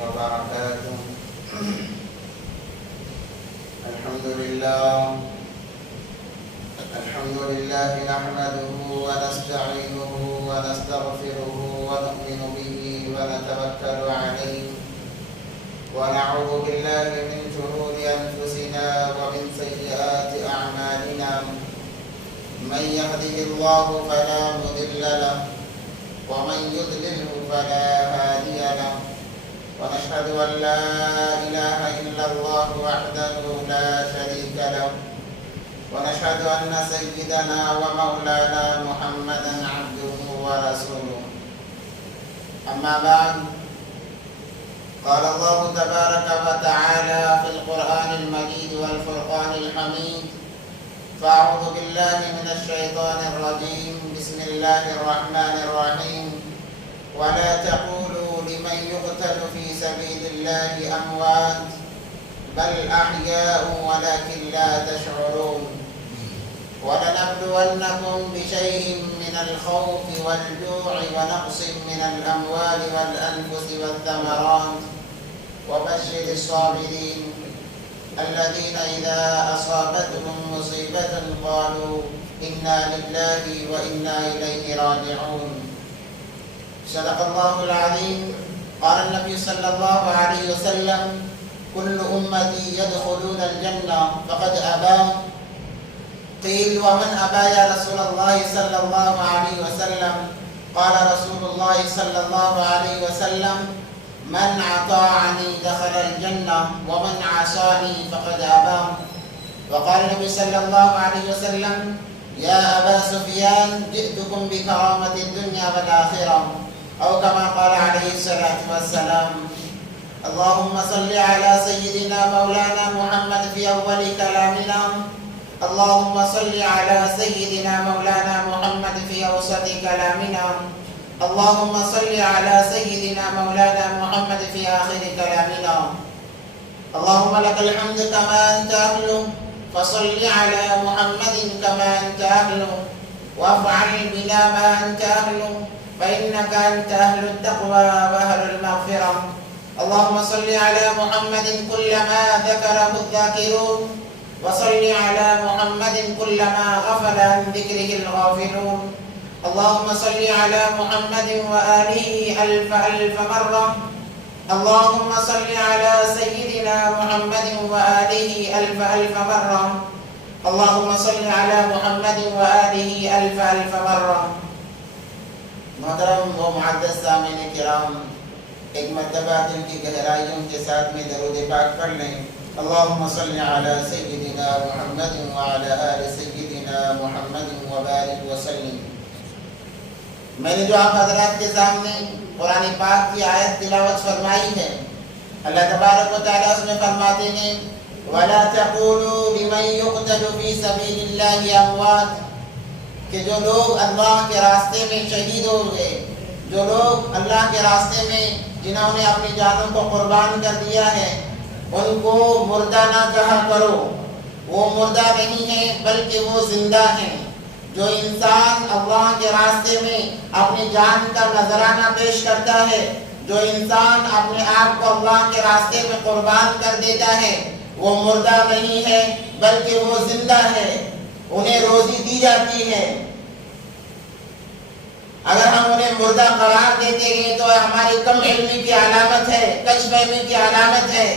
وبركاته. الحمد لله نحمده ونستعينه ونستغفره ونؤمن به ونتوكل عليه ونعوذ بالله من شرور أنفسنا ومن سيئات أعمالنا. من يهده الله فلا مضل له ومن يضلله فلا هادي له، ونشهد أن لا إله إلا الله وحده لا شريك له، ونشهد أن سيدنا ومولانا محمدا عبده ورسوله. أما بعد، قال الله تبارك وتعالى في القرآن المجيد والفرقان الحميد: فأعوذ بالله من الشيطان الرجيم، بسم الله الرحمن الرحيم: ولا تقولوا لمن يقتل في سبيل الله أموات بل أحياء ولكن لا تشعرون. ولنبلونكم بشيء من الخوف والجوع ونقص من الأموال والأنفس والثمرات وبشر الصابرين الذين إذا أصابتهم مصيبة قالوا إنا لله وإنا إليه راجعون. صدق الله العظيم. قال النبي صلى الله عليه وسلم: كل أمتي يدخلون الجنة فقد أبى. قيل: ومن أبى يا رسول الله صلى الله عليه وسلم؟ قال رسول الله صلى الله عليه وسلم: من أطاعني دخل الجنة ومن عصاني فقد أبى. وقال النبي صلى الله عليه وسلم: يا أبا سفيان جئتكم بكرامة الدنيا والآخرة، أو كما قال عليه الصلاة والسلام. اللهم صل على سيدنا مولانا محمد في أول كلامنا، اللهم صل على سيدنا مولانا محمد في أوسط كلامنا، اللهم صل على سيدنا مولانا محمد في آخر كلامنا. اللهم لك الحمد كما أنت أهله، فصل على محمد كما أنت أهله، وافعل بنا ما أنت أهله، فإنك أنت أهل التقوى وأهل المغفرة. اللهم صل على محمد كلما ذكره الذاكرون، وصل على محمد كلما غفل عن ذكره الغافلون. اللهم صل على محمد وآله ألف ألف مرة. اللهم صل على سيدنا محمد وآله ألف ألف مرة. اللهم صل على محمد وآله ألف ألف مرة. محترم و معزز سامعین کرام، ایک مرتبہ دل کی گہرائیوں کے ساتھ میں درود پاک پڑھ لیں: اللهم صل على سيدنا محمد وعلى آل سيدنا محمد وبارك وسلم. میں نے جو آپ حضرات کے سامنے قرآن پاک کی آیت تلاوت فرمائی ہے، اللہ تبارک و تعالیٰ اس میں فرماتے ہیں: وَلَا تَقُولُوا لِمَنْ يُقْتَلُ فِي سَبِيلِ اللَّهِ أَمْوَاتٌ، کہ جو لوگ اللہ کے راستے میں شہید ہو گئے، جو لوگ اللہ کے راستے میں جنہوں نے اپنی جانوں کو قربان کر دیا ہے، ان کو مردہ نہ کہا کرو. وہ مردہ نہیں ہیں بلکہ وہ زندہ ہیں. جو انسان اللہ کے راستے میں اپنی جان کا نذرانہ پیش کرتا ہے، جو انسان اپنے آپ کو اللہ کے راستے میں قربان کر دیتا ہے، وہ مردہ نہیں ہے بلکہ وہ زندہ ہے. انہیں روزی دی جاتی ہے. اگر ہم انہیں مردہ قرار دیتے ہیں تو ہماری کم علمی کی علامت ہے، کش فہمی کی علامت ہے،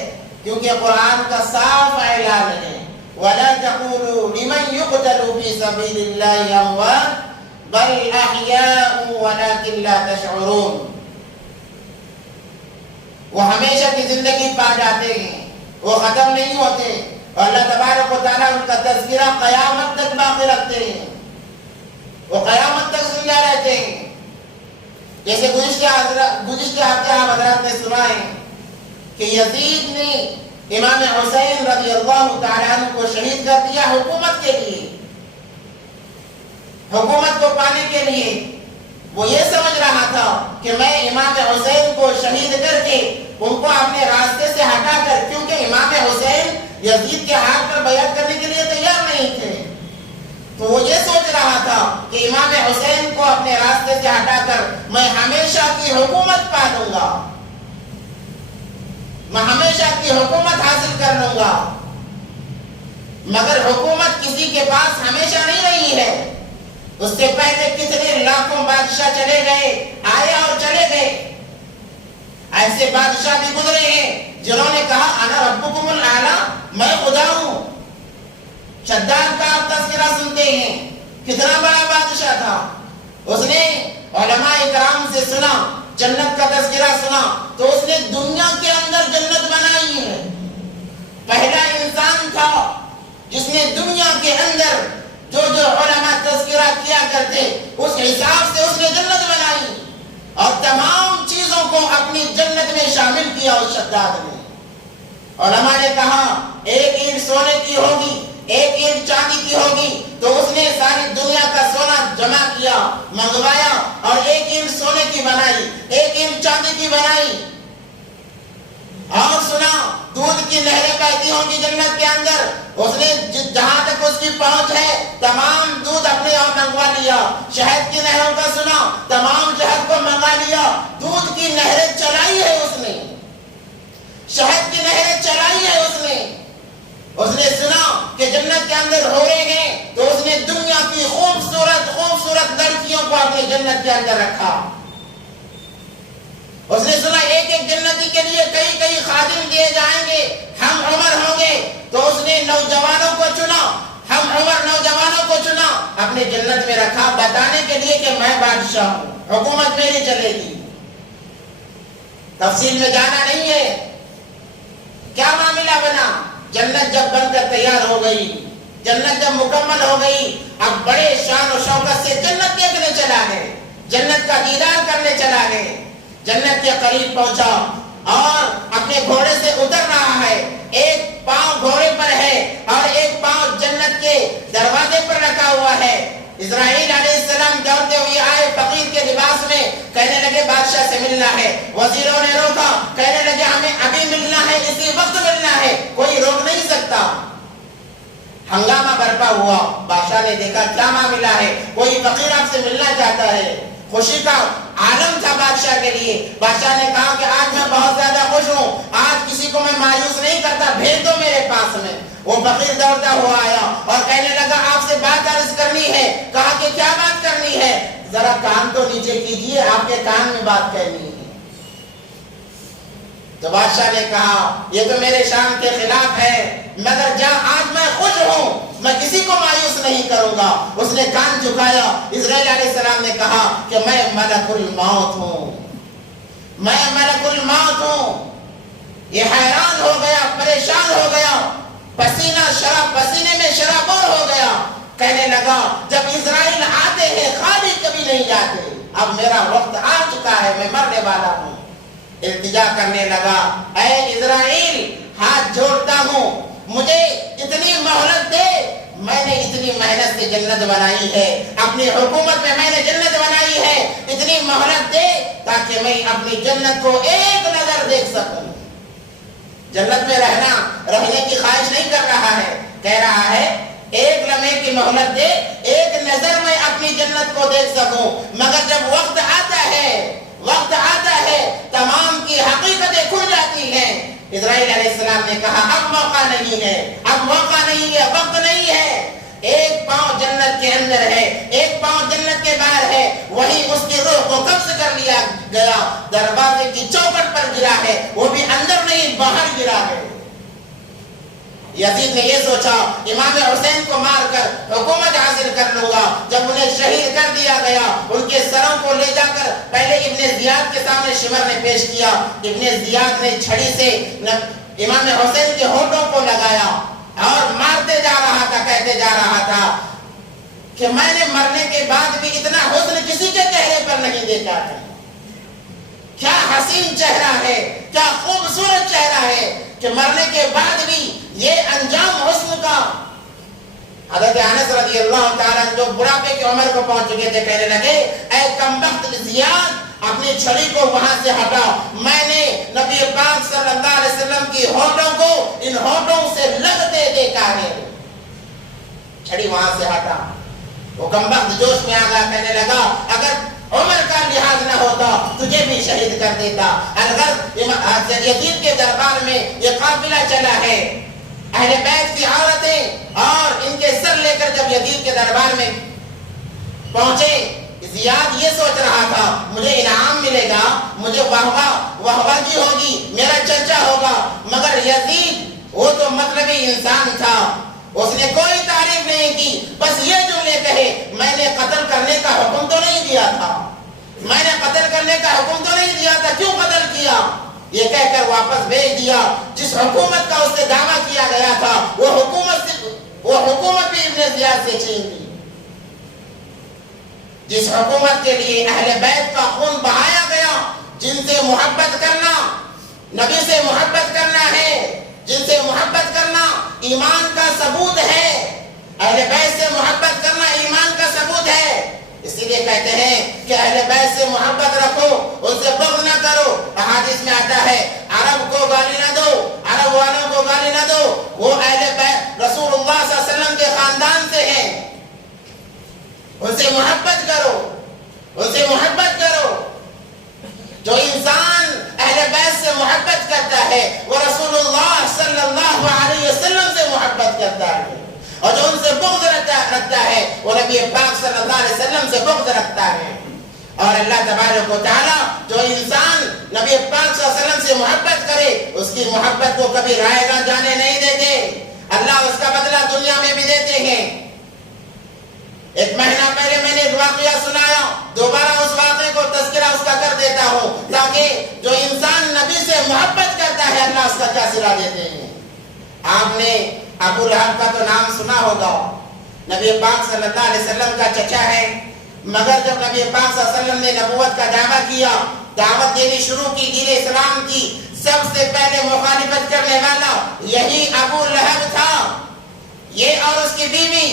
کیونکہ قرآن کا صاف اعلان ہے: وَلَا تَقُولُوا لِمَنْ يُقْتَلُ فِي سَبِيلِ اللَّهِ أَمْوَاتٌ بَلْ أَحْيَاءٌ وَلَكِنْ لَا تَشْعُرُونَ. وہ ہمیشہ کی زندگی پا جاتے ہیں، وہ ختم نہیں ہوتے، اور اللہ تبارک و تعالیٰ ان کا تذکرہ قیامت تک باقی رکھتے ہیں. وہ قیامت تک زندہ رہتے ہیں. جیسے گزشتہ ہفتے آپ حضرات نے سنا ہے کہ یزید نے امام حسین رضی اللہ تعالیٰ عنہ کو شہید کر دیا حکومت کے لیے، حکومت کو پانے کے لیے. وہ یہ سمجھ رہا تھا کہ میں امام حسین کو شہید کر کے ان کو اپنے راستے سے ہٹا کر، کیونکہ امام حسین یزید کے ہاتھ پر بیعت کرنے کے لیے تیار نہیں تھے، تو وہ یہ سوچ رہا تھا کہ امام حسین کو اپنے راستے سے ہٹا کر میں ہمیشہ کی حکومت پا لوں گا. میں ہمیشہ کی حکومت حاصل کر لوں گا. مگر حکومت کسی کے پاس ہمیشہ نہیں رہی ہے. اس سے پہلے کتنے لاکھوں بادشاہ چلے گئے, آئے اور چلے گئے. ایسے بادشاہ بھی گزرے ہیں جنہوں نے کہا انا ربکم الاعلی, میں خدا ہوں. شداد کا آپ تذکرہ سنتے ہیں, کتنا بڑا بادشاہ تھا. اس نے علماء کرام سے سنا, جنت کا تذکرہ سنا, تو اس نے دنیا کے اندر جنت بنائی ہے. پہلا انسان تھا جس نے دنیا کے اندر جو علماء تذکرہ کیا کرتے اس حساب سے اس نے جنت بنائی اور تمام چیزوں کو اپنی جنت میں شامل کیا. اس شداد نے, علماء نے کہا ایک اینٹ سونے کی ہوگی, ایک اینٹ چاندی کی ہوگی, تو اس نے ساری دنیا کا سونا جمع کیا, منگوایا اور ایک اینٹ سونے کی بنائی, ایک اینٹ چاندی کی بنائی. اور سنا دودھ کی نہریں بہتی ہوں گی جنت کے اندر. اس نے جہاں تک اس کی پہنچ ہے تمام دودھ اپنے یہاں منگوا لیا. شہد کی نہروں کا سنا, تمام شہد کو منگوا لیا. دودھ کی نہریں چلائی ہے اس نے, شہد کی نہریں چلائی ہے اس نے. اس نے سنا کہ جنت کے اندر ہو رہے ہیں, تو اس نے دنیا کی خوبصورت لڑکیوں کو اپنے جنت کے اندر رکھا. اس نے سنا ایک ایک جنتی کے لیے کئی خادم دیے جائیں گے, ہم عمر ہوں گے. تو اس نے نوجوانوں کو چنا, ہم عمر نوجوانوں کو چنا, اپنے جنت میں رکھا, بتانے کے لیے کہ میں بادشاہ ہوں, حکومت میری چلے گی. تفصیل میں جانا نہیں ہے. کیا معاملہ بنا؟ جنت جب بن کر تیار ہو گئی, جنت جب مکمل ہو گئی, اب بڑے شان و شوکت سے جنت دیکھنے چلا گئے, جنت کا دیدار کرنے چلا گئے. جنت کے قریب پہنچا اور اپنے گھوڑے سے اتر رہا ہے. ایک پاؤں گھوڑے پر ہے اور ایک پاؤں جنت کے دروازے پر رکھا ہوا ہے. اسرائیل علیہ السلام دوڑتے ہوئے آئے فقیر کے لباس میں, کہنے لگے بادشاہ سے ملنا ہے. وزیروں نے روکا, کہنے لگے ہمیں ابھی ملنا ہے, اسی وقت ملنا ہے, کوئی روک نہیں سکتا. ہنگامہ برپا ہوا. بادشاہ نے دیکھا کیا معاملہ ہے, کوئی فقیر آپ سے ملنا چاہتا ہے. خوشی کا عالم تھا بادشاہ کے لیے. بادشاہ نے کہا کہ آج میں بہت زیادہ خوش ہوں, آج کسی کو میں مایوس نہیں کرتا, بھیج دو میرے پاس میں. وہ فقیر دوڑتا ہوا آیا اور کہنے لگا آپ سے بات عرض کرنی ہے. کہا کہ کیا بات کرنی ہے؟ ذرا کان تو نیچے کیجئے, آپ کے کان میں بات کرنی ہے. تو بادشاہ نے کہا یہ تو میرے شان کے خلاف ہے, مگر آج میں خوش ہوں, میں کسی کو مایوس نہیں کروں گا. اس نے کان جھکایا. اسرائیل علیہ السلام نے کہا کہ میں ملک الموت ہوں, میں ملک الموت ہوں. یہ حیران ہو گیا, پریشان ہو گیا, پسینے میں شرابور ہو گیا. کہنے لگا جب اسرائیل آتے ہیں خالی کبھی نہیں جاتے, اب میرا وقت آ چکا ہے, میں مرنے والا ہوں. التجا کرنے لگا, اے اسرائیل ہاتھ جوڑتا ہوں, مجھے اتنی مہلت دے, میں نے اتنی محنت سے جنت بنائی ہے, اپنی حکومت میں نے جنت بنائی ہے, اتنی مہلت دے تاکہ میں اپنی جنت کو ایک نظر دیکھ سکوں. جنت میں رہنے کی خواہش نہیں کر رہا ہے, کہہ رہا ہے ایک لمحے کی مہلت دے, ایک نظر میں اپنی جنت کو دیکھ سکوں. مگر جب وقت آتا ہے تمام کی حقیقتیں کھل جاتی ہیں. اسرائیل علیہ السلام نے کہا اب موقع نہیں ہے, اب موقع نہیں ہے, وقت نہیں ہے. ایک پاؤں جنت کے اندر ہے, ایک پاؤں جنت کے باہر ہے, وہی اس کی روح کو قبض کر لیا گیا, دروازے کی چوکھٹ پر گرا ہے, وہ بھی اندر نہیں باہر گرا ہے. یزید نے یہ سوچا امام حسین کو مار کر حکومت حاصل کر لوں گا. جب انہیں شہید کر دیا گیا, ان کے سروں کو لے جا کر پہلے ابن زیاد کے سامنے شمر نے پیش کیا. ابن زیاد نے چھڑی سے امام حسین کے ہونٹوں کو لگایا اور مارتے جا رہا تھا, کہتے جا رہا تھا کہ میں نے مرنے کے بعد بھی اتنا حسن کسی کے چہرے پر نہیں دیکھا تھا. کیا حسین چہرہ ہے, کیا خوبصورت چہرہ ہے کہ مرنے کے بعد بھی یہ انجام حسن کا. حضرت انس رضی اللہ تعالیٰ جو بڑھاپے کی عمر کو پہنچ چکے تھے, کہنے لگے اے کمبخت زیاد اپنی چھڑی کو وہاں سے ہٹا, میں نے نبی پاک صلی اللہ علیہ وسلم کی ہونٹوں کو ان ہونٹوں سے لگتے دیکھا ہے. چھڑی وہاں سے ہٹا. وہ کمبخت جوش میں آ گیا, کہنے لگا اگر عمر کا لحاظ نہ ہوتا تجھے بھی شہید کر دیتا۔ اگر یزید کے دربار میں یہ قافلہ چلا ہے، اہل بیت کی عورتیں اور ان کے سر لے کر جب یزید کے دربار میں پہنچے، زیاد یہ سوچ رہا تھا مجھے انعام ملے گا، مجھے واہواہی ہوگی، میرا چرچا ہوگا، مگر یزید وہ تو مطلبی انسان تھا، اس نے کوئی تعریف نہیں کی، بس یہ جملے کہے میں نے قتل کرنے کا حکم تو نہیں دیا تھا، میں نے قتل کرنے کا حکم تو نہیں دیا تھا، کیوں قتل کیا؟ یہ کہہ کر واپس بھیج دیا۔ جس حکومت کا اس سے دعویٰ کیا گیا تھا وہ حکومت بھی ابن زیاد سے چھین لی۔ جس حکومت کے لیے اہل بیت کا خون بہایا گیا، جن سے محبت کرنا نبی سے محبت کرنا ہے، جن سے محبت کرنا ایمان کا ثبوت ہے، اہل بیت سے محبت کرنا ایمان کا ثبوت ہے، اسی لیے کہتے ہیں کہ اہل بیت سے محبت رکھو، ان سے بغض نہ کرو۔ احادیث میں آتا ہے عرب کو گالی نہ دو، عرب والوں کو گالی نہ دو، وہ اہل بیت رسول اللہ صلی اللہ علیہ وسلم کے خاندان سے ہیں، ان سے محبت کرو، ان سے محبت کرو۔ جو انسان اہل بیت سے محبت کرتا ہے وہ رسول اللہ صلی اللہ علیہ وسلم سے محبت کرتا ہے، اور جو ان سے بغض رکھتا ہے وہ نبی پاک صلی اللہ علیہ وسلم سے بغض رکھتا ہے۔ اور اللہ تبارک و تعالی جو انسان نبی پاک صلی اللہ علیہ وسلم سے محبت کرے اس کی محبت کو کبھی رائے گاہ جانے نہیں دیتے، اللہ اس کا بدلہ دنیا میں بھی دیتے ہیں۔ ایک مہینہ پہلے میں نے ایک واقعہ سنایا، دوبارہ اس واقعے کو تذکرہ اس کا کر دیتا ہوں تاکہ جو انسان نبی سے محبت کرتا ہے اللہ اس کا کیا صلہ دیتے ہیں۔ آپ نے ابو لہب کا تو نام سنا ہوگا، نبی پاک صلی اللہ علیہ وسلم کا چچا ہے، مگر جب نبی پاک صلی اللہ علیہ وسلم نے نبوت کا دعویٰ کیا، دعوت دینی شروع کی دین اسلام کی، سب سے پہلے مخالفت کرنے والا یہی ابو لہب تھا، یہ اور اس کی بیوی۔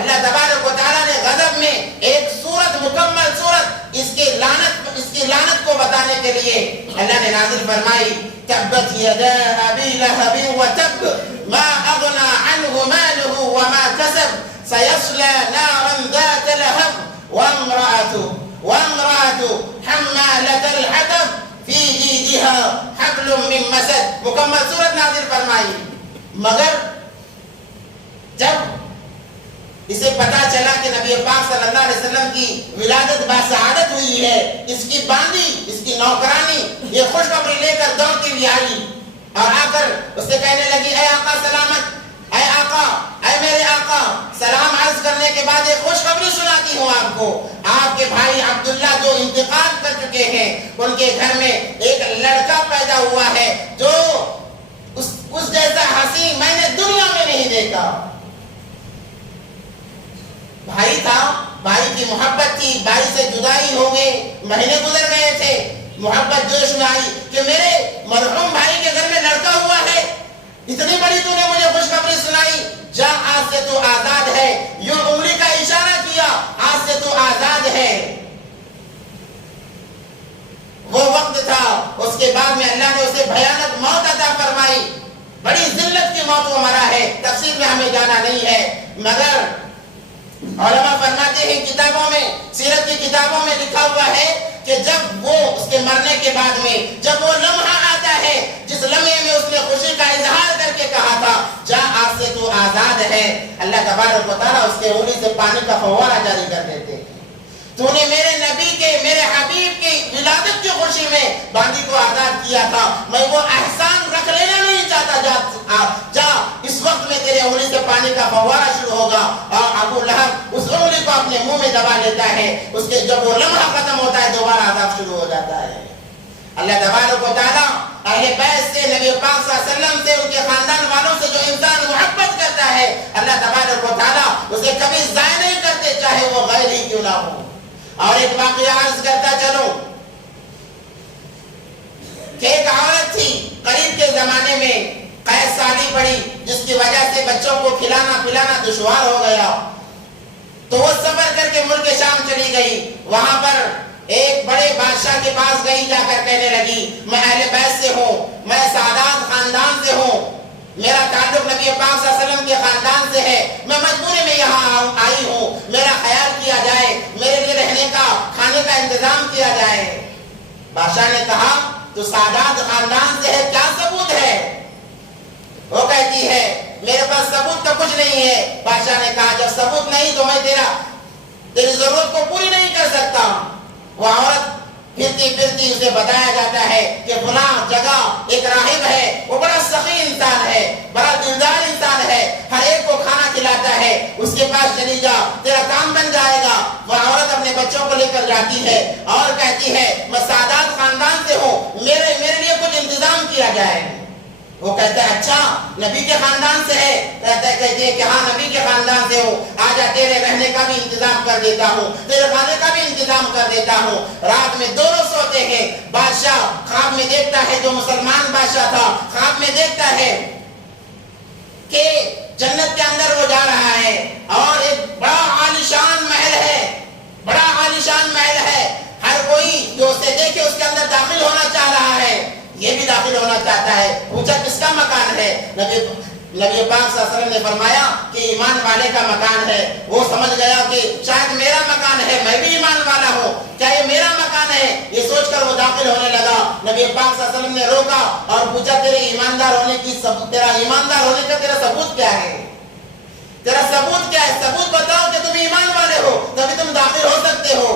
اللہ تبارک و تعالیٰ نے غضب میں ایک سورت، مکمل سورت اس کی لعنت کو بتانے کے لیے اللہ نے نازل فرمائی تبت یدا ابی لہب وتب ما اغنى عنه ماله وما كسب سيصلى نارا ذات لهب وامرأته حمالة الحطب في جيدها حبل من مسد۔ مکمل سورت نازل فرمائی، مگر جب اسے پتا چلا کہ نبی پاک صلی اللہ علیہ وسلم کی ولادت باسعادت ہوئی ہے، اس کی باندی، اس کی نوکرانی یہ خوشخبری لے کر دوڑتی ہوئی آئی اور آ کر اس سے کہنے لگی اے آقا سلامت، اے آقا، اے میرے آقا، سلام عرض کرنے کے بعد ایک خوشخبری سناتی ہوں آپ کو، آپ کے بھائی عبداللہ جو انتقال کر چکے ہیں ان کے گھر میں ایک لڑکا پیدا ہوا ہے جو اس جیسا حسین میں نے دنیا میں نہیں دیکھا۔ بھائی تھا، بھائی کی محبت تھی، بھائی سے جدائی ہو گئے، مہینے گزر گئے تھے، محبت جوش میں آئی کہ میرے مرحوم بھائی کے گھر میں لڑکا ہوا ہے، اتنی بڑی تو نے مجھے خوشخبری سنائی، جا آج سے تو آزاد ہے، یوں انگلی کا اشارہ کیا، آج سے تو آزاد ہے۔ وہ وقت تھا، اس کے بعد میں اللہ نے اسے بھیانک موت عطا فرمائی، بڑی ذلت کی موت وہ مرا ہے، تفصیل میں ہمیں جانا نہیں ہے، مگر علماء فرماتے ہیں کتابوں میں، سیرت کی کتابوں میں لکھا ہوا ہے کہ جب وہ اس کے مرنے کے بعد میں جب وہ لمحہ آتا ہے جس لمحے میں اس نے خوشی کا اظہار کر کے کہا تھا جا آج سے تو آزاد ہے، اللہ تبارک و تعالیٰ اس کے انگلی سے پانی کا فوارہ جاری کر دیتے ہیں۔ تو نے میرے نبی کے، میرے حبیب کی ولادت کی خوشی میں باندی کو آزاد کیا تھا، میں وہ احسان رکھ لینا نہیں چاہتا، جا اس وقت میں تیرے انگلی سے پانی کا فوارہ شروع ہوگا۔ اور ابو لہب اس انگلی کو اپنے منہ میں دبا لیتا ہے، اس کے جب وہ لمحہ ختم ہوتا ہے دوبارہ عذاب شروع ہو جاتا ہے۔ اللہ تبارک و تعالیٰ اہل بیت سے، نبی پاک صلی اللہ علیہ وسلم سے، ان کے خاندان والوں سے جو انسان محبت کرتا ہے اللہ تبارک و تعالیٰ اسے کبھی ضائع نہیں کرتے، چاہے وہ غیر ہی کیوں نہ ہو۔ اور ایک واقعہ عرض کرتا چلوں کہ ایک عورت تھی قریب کے زمانے میں قید سالی پڑی، جس کی وجہ سے بچوں کو کھلانا پلانا دشوار ہو گیا، تو وہ سفر کر کے ملک شام چلی گئی، وہاں پر ایک بڑے بادشاہ کے پاس گئی، جا کر کہنے لگی میں اہل بیت سے ہوں، میں سعادات خاندان سے ہوں، میرا تعلق نبی پاک صلی اللہ علیہ وسلم کے خاندان سے ہے، میں مجبوری میں یہاں آئی ہوں، میرا خیال کیا جائے، میرے لیے رہنے کا، کھانے کا انتظام بادشاہ نے کہا تو سادات خاندان سے ہے، کیا ثبوت ہے؟ وہ کہتی ہے میرے پاس ثبوت تو کچھ نہیں ہے۔ بادشاہ نے کہا جب ثبوت نہیں تو میں تیری ضرورت کو پوری نہیں کر سکتا۔ وہ عورت پھرتی پھرتی اسے بتایا جاتا ہے کہ فلاں جگہ ایک راہب ہے، وہ بڑا سخی انسان ہے، بڑا دلدار انسان ہے، ہر ایک کو کھانا کھلاتا ہے، اس کے پاس چلی جا، تیرا کام بن جائے گا۔ وہ عورت اپنے بچوں کو لے کر جاتی ہے اور کہتی ہے میں سادات خاندان سے ہوں، میرے لیے کچھ انتظام کیا جائے۔ وہ کہتا ہے اچھا نبی کے خاندان سے ہے؟ کہتی ہے کہ ہاں نبی کے خاندان سے ہوں، آجا تیرے رہنے کا بھی انتظام کر دیتا ہوں، تیرے کھانے کا بھی انتظام کر دیتا ہوں۔ رات میں دونوں سوتے ہیں۔ بادشاہ خواب میں دیکھتا ہے، جو مسلمان بادشاہ تھا، خواب میں دیکھتا ہے کہ جنت کے اندر وہ جا رہا ہے اور ایک بڑا عالیشان محل ہے، بڑا عالیشان محل ہے، ہر کوئی جو اسے دیکھے اس کے اندر داخل ہونا چاہ رہا ہے، یہ بھی داخل ہونا چاہتا ہے۔ پوچھا کس کا مکان ہے؟ نبی پاک صلی اللہ علیہ وسلم نے فرمایا کہ ایمان والے کا مکان ہے۔ وہ سمجھ گیا کہ شاید میرا مکان ہے، میں بھی ایمان والا ہوں، کیا یہ میرا مکان ہے؟ یہ سوچ کر وہ داخل ہونے لگا۔ نبی پاک صلی اللہ علیہ وسلم نے روکا اور پوچھا تیرا ایماندار ہونے کا تیرا ثبوت کیا ہے؟ تیرا ثبوت کیا ہے؟ ثبوت بتاؤ کہ تم ایمان والے ہو، تبھی تم داخل ہو سکتے ہو۔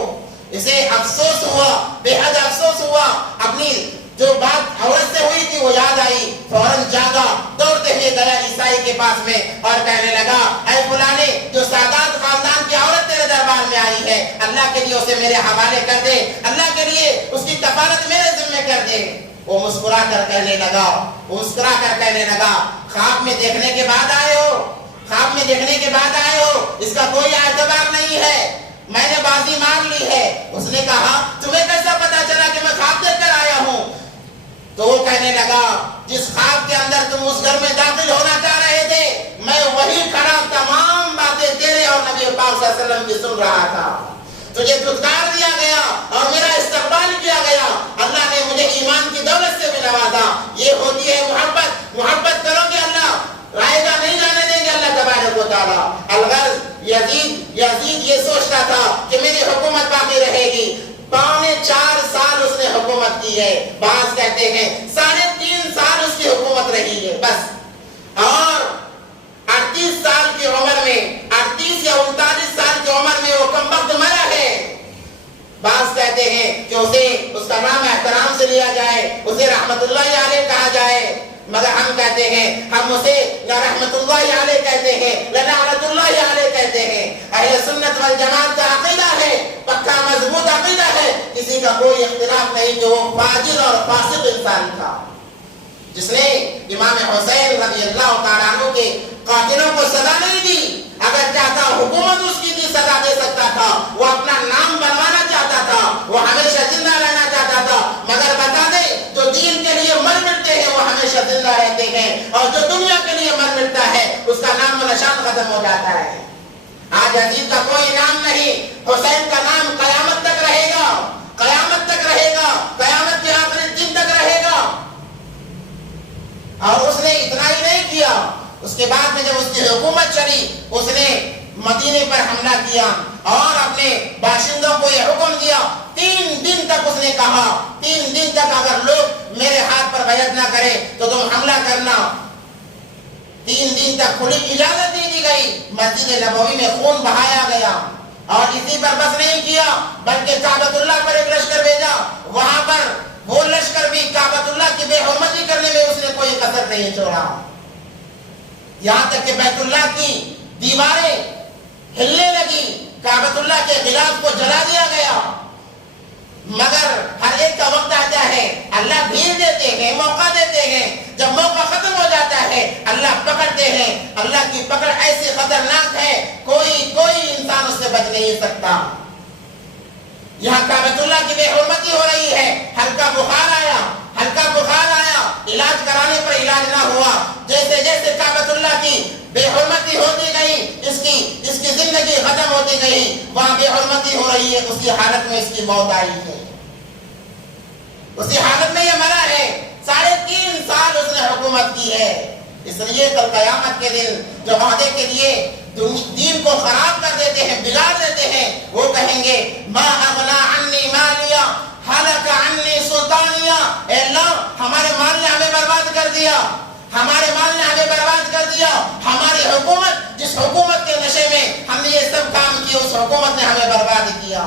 اسے افسوس ہوا، بے حد افسوس ہوا، اپنی جو بات عورت سے ہوئی تھی وہ یاد آئی، فوراً جاگا، دوڑتے ہوئے گیا عیسائی کے پاس میں اور کہنے لگا اے فلانے، جو سادات خاندان کی عورت تیرے دربار میں آئی ہے، اللہ کے لیے اسے میرے حوالے کر دے، اللہ کے لیے اس کی کفالت میرے ذمہ کر دے۔ وہ مسکرا کر کہنے لگا خواب میں دیکھنے کے بعد آئے ہو، خواب میں دیکھنے کے بعد آئے ہو، اس کا کوئی اعتبار نہیں ہے، میں نے بازی مار لی ہے۔ اس نے کہا تمہیں کیسا پتا چلا کہ میں خواب دیکھ کر آیا ہوں؟ تو وہ کہنے لگا جس خواب کے اندر تم اس گھر میں داخل ہونا چاہ رہے تھے، میں وہی کھڑا تمام باتیں تیرے اور نبی پاک صلی اللہ علیہ وسلم کی سن رہا تھا۔ تجھے دھتکار دیا گیا اور میرا استقبال کیا گیا، اللہ نے مجھے ایمان کی دولت سے بھی نوازا۔ یہ ہوتی ہے محبت کرو گے اللہ رائے گا، نہیں جانے دیں گے اللہ تبارک و تعالیٰ۔ الغرض یزید یہ سوچتا تھا کہ میری حکومت باقی رہے گی۔ 4.25 سال اس نے حکومت کی ہے، بعض کہتے ہیں 3.5 سال اس کی حکومت رہی ہے بس، اور 38 سال کی عمر میں، 38 یا 39 سال کی عمر میں وہ کمبخت مرا ہے۔ بعض کہتے ہیں کہ اس کا نام احترام سے لیا جائے، اسے رحمت اللہ علیہ کہا جائے، مگر ہم کہتے ہیں ہم اسے نہ رحمت اللہ علیہ کہتے ہیں نہ لعنت اللہ علیہ کہتے ہیں۔ اہل سنت والجماعت کا عقیدہ ہے، پکا مضبوط عقیدہ ہے، کسی کا کوئی اختلاف نہیں کہ وہ فاجر اور فاسق انسان تھا، جس نے امام حسین رضی اللہ تعالیٰ عنہ کے قاتلوں کو سزا نہیں دی۔ اگر چاہتا حکومت اس کی سزا دے سکتا تھا، وہ اپنا نام بنوانا چاہتا تھا، وہ ہمیشہ زندہ رہنا چاہتا تھا، مگر بتا دے جو دین کے لیے مر ملتے ہیں وہ ہمیشہ زندہ رہتے ہیں، اور جو دنیا کے لیے مر ملتا ہے اس کا نام و نشان ختم ہو جاتا ہے۔ آج یزید کا کوئی نام نہیں، حسین کا نام قیامت تک رہے گا، قیامت تک رہے گا، قیامت کے آخری دن تک رہے گا۔ اور اس نے اتنا ہی نہیں کیا، اس کے بعد میں جب اس کی حکومت چلی، اس نے مدینے پر حملہ کیا اور اپنے باشندوں کو یہ حکم دیا 3 دن تک اس نے کہا 3 دن تک اگر لوگ میرے ہاتھ پر بیعت نہ کرے تو تم حملہ کرنا۔ 3 دن تک کھلی اجازت نہیں دی گئی، مسجد نبوی میں خون بہایا گیا، اور اسی پر بس نہیں کیا بلکہ کعبۃ اللہ پر ایک لشکر بھیجا، وہاں پر وہ لشکر بھی کعبۃ اللہ کی بے حرمتی کرنے میں اس نے کوئی کسر نہیں چھوڑا، یہاں تک کہ بیت اللہ کی دیواریں ہلنے لگی، کعبۃ اللہ کے غلاف کو جلا دیا گیا۔ مگر ہر ایک کا وقت آتا ہے، اللہ بھیڑ دیتے ہیں، موقع دیتے ہیں، جب موقع ختم ہو جاتا ہے اللہ پکڑتے ہیں۔ اللہ کی پکڑ ایسی خطرناک ہے، کوئی انسان اس سے بچ نہیں سکتا۔ یہاں کعبۃ اللہ کی بے حرمتی ہو رہی ہے، ہلکا بخار آیا، علاج کرانے پر علاج نہ ہوا، جیسے جیسے کعبۃ اللہ کی بے حرمتی ہوتی گئی، اس کی زندگی ختم ہوتی گئی، وہاں بے حرمتی ہو رہی ہے، اسی حالت میں اس کی موت آئی ہے، اسی حالت میں یہ مرا ہے۔ 3.5 سال اس نے حکومت کی ہے، اس لیے کل قیامت کے دن جو وعدے کے لیے دین کو خراب کر دیتے ہیں، بگاڑ دیتے ہیں، وہ کہیں گے ما اغنا عنی مالیا ہلک عنی سلطانیہ، اے اللہ ہمارے مال نے ہمیں برباد کر دیا، ہمارے مال نے ہمیں برباد کر دیا، ہماری حکومت، جس حکومت کے نشے میں ہم نے یہ سب کام کیے اس حکومت نے ہمیں برباد کیا۔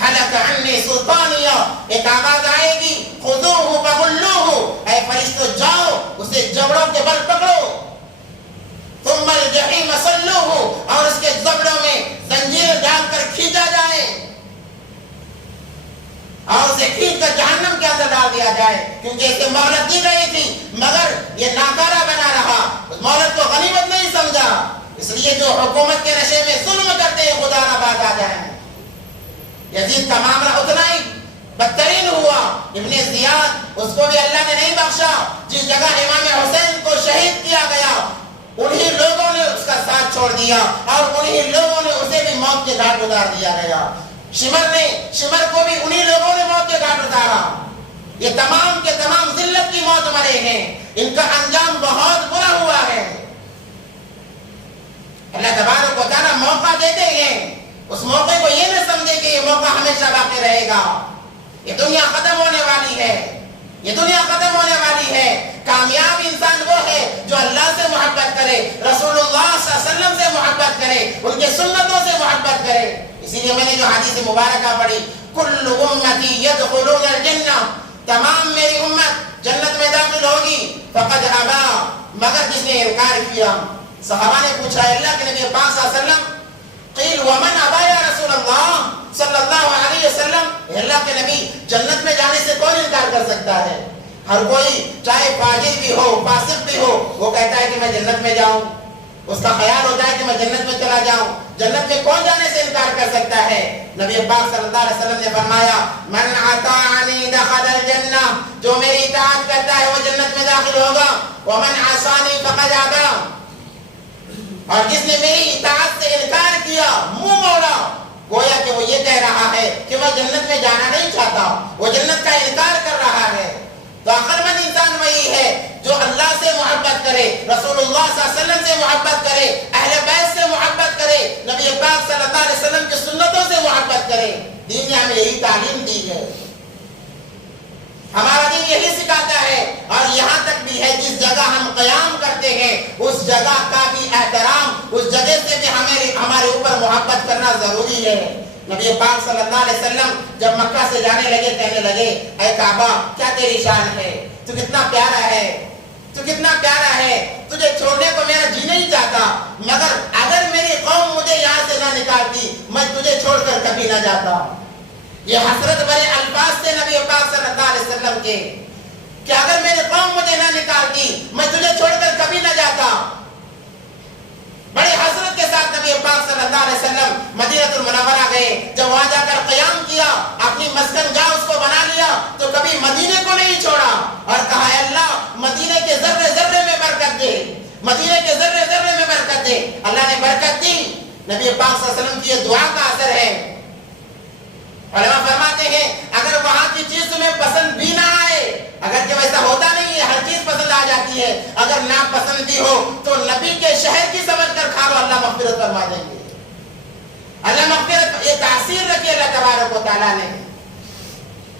ہلک عنی سلطانیہ، ایک آواز آئے گی خذوہ فغلوہ، اے فرشتوں جاؤ اسے جبڑوں کے بل پکڑو، ثم الجحیم صلوہ، اور اس کے جبڑوں میں زنجیر ڈال کر کھینچا جائے اور اسے کھینچ کر جہنم کے اندر ڈال دیا جائے، کیونکہ اسے مہلت دی گئی تھی مگر یہ ناکارہ بنا رہا، اس مہلت کو غنیمت نہیں سمجھا، اس لیے جو حکومت کے نشے میں ظلم کرتے ہیں خدا نہ باز آ جائیں۔ یزید کا معاملہ اتنا ہی بدترین ہوا، ابن زیاد اس کو بھی اللہ نے نہیں بخشا، جس جگہ امام حسین کو شہید کیا گیا انہی لوگوں نے اس کا ساتھ چھوڑ دیا اور انہی لوگوں نے اسے بھی موت کے گھاٹ اتار دیا گیا۔ شمر کو بھی انہی لوگوں نے موت کے گھاٹ اتارا۔ یہ تمام کے تمام ذلت کی موت مرے ہیں، ان کا انجام بہت برا ہوا ہے۔ اللہ تبارک و تعالیٰ موقع دیتے ہیں، اس موقع کو یہ نہ سمجھے کہ یہ موقع ہمیشہ باقی رہے گا، یہ دنیا ختم ہونے والی ہے، یہ دنیا ختم ہونے والی ہے۔ کامیاب انسان وہ ہے جو اللہ سے محبت کرے، رسول اللہ صلی اللہ علیہ وسلم سے محبت کرے، ان کے سنتوں سے محبت کرے۔ اسی لیے میں نے جو حدیث مبارکہ پڑھی، کل امتی یدخلون الجنہ، تمام میری امت جنت میں داخل ہوگی، فقد ابا، مگر جس نے انکار کیا۔ صحابہ نے پوچھا اللہ کے نبی پاک صلی اللہ علیہ وسلم، قیل ومن ابا یا رسول اللہ صلی اللہ علیہ وسلم، اللہ کے نبی جنت میں جانے سے کون انکار کر سکتا ہے؟ ہر کوئی چاہے فاجر بھی ہو فاسق بھی ہو وہ کہتا ہے کہ میں جنت میں جاؤں، اس کا خیال ہوتا ہے کہ میں جنت میں چلا جاؤں، جنت میں کون جانے سے انکار کر سکتا ہے؟ نبی پاک صلی اللہ علیہ وسلم نے فرمایا من اطاعنی دخل الجنہ، جو میری اطاعت کرتا ہے وہ جنت میں داخل ہوگا، ومن عصانی فقد ابا، اور جس نے میری اطاعت سے انکار کیا، منہ موڑا، گویا کہ وہ یہ کہہ رہا ہے کہ وہ جنت میں جانا نہیں چاہتا، وہ جنت کا انکار کر رہا ہے۔ تو عقلمند انسان وہی ہے جو اللہ سے محبت کرے، رسول اللہ صلی اللہ علیہ وسلم سے محبت کرے، اہل بیت سے محبت کرے، نبی پاک صلی اللہ علیہ وسلم کی سنتوں سے محبت کرے۔ دین نے ہمیں یہی تعلیم دی ہے، ہمارا دین یہی سکھاتا ہے، اور یہاں تک بھی ہے جس جگہ ہم قیام کرتے ہیں اس جگہ کا بھی احترام، اس جگہ سے بھی ہمارے اوپر محبت کرنا ضروری ہے۔ نبی پاک صلی اللہ علیہ وسلم جب مکہ سے جانے لگے کہنے لگے اے کعبہ کیا تیری شان ہے، تو کتنا پیارا ہے، تو کتنا پیارا ہے، تجھے چھوڑنے کو میرا جی نہیں چاہتا، مگر اگر میری قوم مجھے یہاں سے نہ نکالتی میں تجھے چھوڑ کر کبھی نہ جاتا۔ یہ حسرت بھرے الفاظ سے نبی پاک صلی اللہ علیہ وسلم کے کہ اگر میری قوم مجھے نہ نکالتی میں تجھے چھوڑ کر کبھی نہ جاتا۔ بڑی حسرت کے ساتھ نبی پاک صلی اللہ علیہ وسلم مدینہ المنورہ گئے، جب وہاں جا کر قیام کیا، اپنی مسکن گاہ اس کو بنا لیا، تو کبھی مدینے کو نہیں چھوڑا اور کہا اے اللہ مدینے کے ذرے ذرے میں برکت دے، مدینے کے ذرے ذرے میں برکت دے۔ اللہ نے برکت دی، نبی پاک صلی اللہ علیہ وسلم کی یہ دعا کا اثر ہے۔ علماء فرماتے ہیں اگر وہاں کی چیز تمہیں پسند بھی نہ آئے، اگر کہ ویسا ہوتا نہیں ہے ہر چیز پسند آ جاتی ہے، اگر ناپسند بھی ہو تو نبی کے شہر کی سمجھ کر کھا لو، اللہ مغفرت فرما دیں گے۔ اللہ مغفرت، یہ تاثیر رکھی اللہ تبارک و تعالیٰ نے۔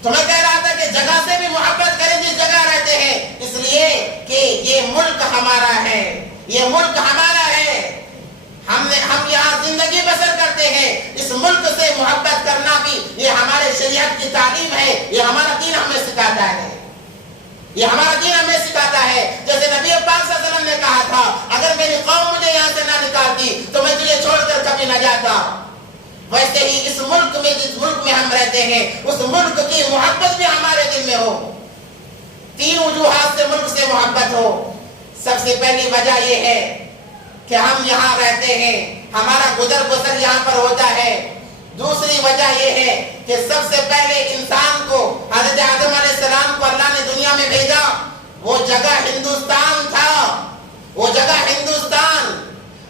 تو میں کہہ رہا تھا کہ جگہ سے بھی محبت کریں جس جگہ رہتے ہیں، اس لیے کہ یہ ملک ہمارا ہے، یہ ملک ہمارا ہے، ہم یہاں زندگی بسر کرتے ہیں، اس ملک سے محبت کرنا بھی یہ ہمارے شریعت کی تعلیم ہے، یہ ہمارا دین ہمیں سکھاتا ہے، یہ ہمارا دین ہمیں سکھاتا ہے۔ جیسے نبی پاک صلی اللہ علیہ وسلم نے کہا تھا اگر میری قوم مجھے یہاں سے نہ نکالتی تو میں تجھے چھوڑ کر کبھی نہ جاتا، ویسے ہی اس ملک میں جس ملک میں ہم رہتے ہیں اس ملک کی محبت بھی ہمارے دل میں ہو، تین وجوہات سے ملک سے محبت ہو۔ سب سے پہلی وجہ یہ ہے کہ ہم یہاں رہتے ہیں، ہمارا گزر بسر یہاں پر ہوتا ہے۔ دوسری وجہ یہ ہے کہ سب سے پہلے انسان کو حضرت آدم علیہ السلام کو اللہ نے دنیا میں بھیجا، وہ جگہ ہندوستان تھا، وہ جگہ ہندوستان،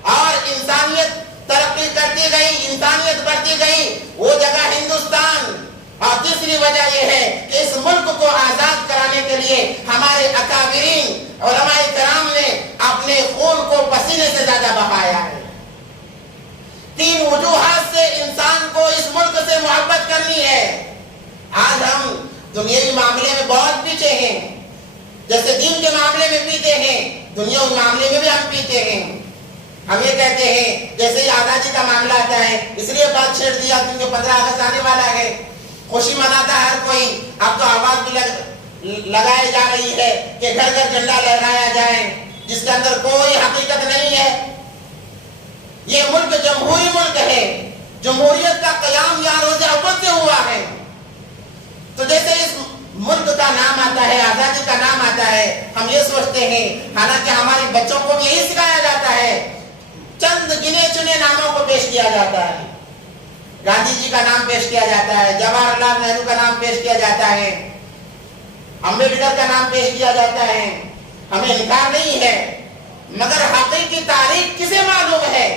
اور انسانیت ترقی کرتی گئی، انسانیت بڑھتی گئی، وہ جگہ ہندوستان۔ اور تیسری وجہ یہ ہے کہ اس ملک کو آزاد کرانے کے لیے ہمارے اکابرین علماء کرام نے اپنے خون کو پسینے سے زیادہ بہایا ہے۔ تین وجوہات سے انسان کو اس ملک سے محبت کرنی ہے۔ آج ہم دنیاوی معاملے میں بہت پیچھے ہیں، جیسے دین کے معاملے میں پیچھے ہیں، دنیاوی معاملے میں بھی ہم پیچھے ہیں۔ ہم یہ کہتے ہیں جیسے ہی آزادی کا معاملہ آتا ہے اس لیے بات چھیڑ دیا کیونکہ 15 اگست آنے والا ہے، خوشی مناتا ہے ہر کوئی، اب تو آواز بھی لگائی جا رہی ہے کہ گھر گھر جھنڈا لہرایا جائے، جس کے اندر کوئی حقیقت نہیں ہے۔ یہ ملک جمہوری ملک ہے، جمہوریت کا قیام یہاں روز اول سے ہوا ہے، تو جیسے اس ملک کا نام آتا ہے، آزادی کا نام آتا ہے، ہم یہ سوچتے ہیں، حالانکہ ہمارے بچوں کو بھی یہی سکھایا جاتا ہے، چند گنے چنے ناموں کو پیش کیا جاتا ہے، گاندھی جی کا نام پیش کیا جاتا ہے، جواہر لال نہرو کا نام پیش کیا جاتا ہے، امبیڈکر کا نام پیش کیا جاتا ہے، ہمیں انکار نہیں ہے، مگر حقیقی تاریخ کسے معلوم ہے؟